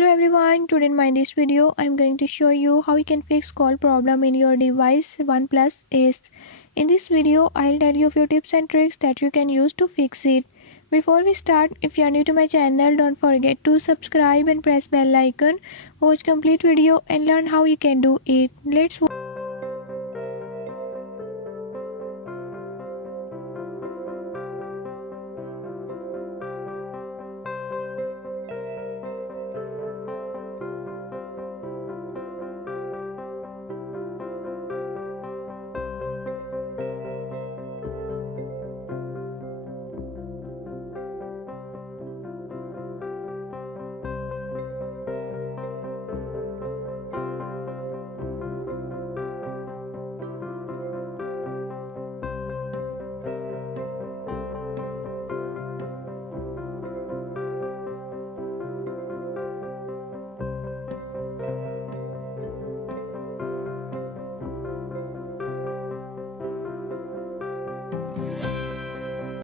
Hello everyone, today in this video I'm going to show you how you can fix call problem in your device Oneplus Ace. In this video I'll tell you a few tips and tricks that you can use to fix it. Before we start, if you are new to my channel, don't forget to subscribe and press bell icon. Watch complete video and learn how you can do it. Let's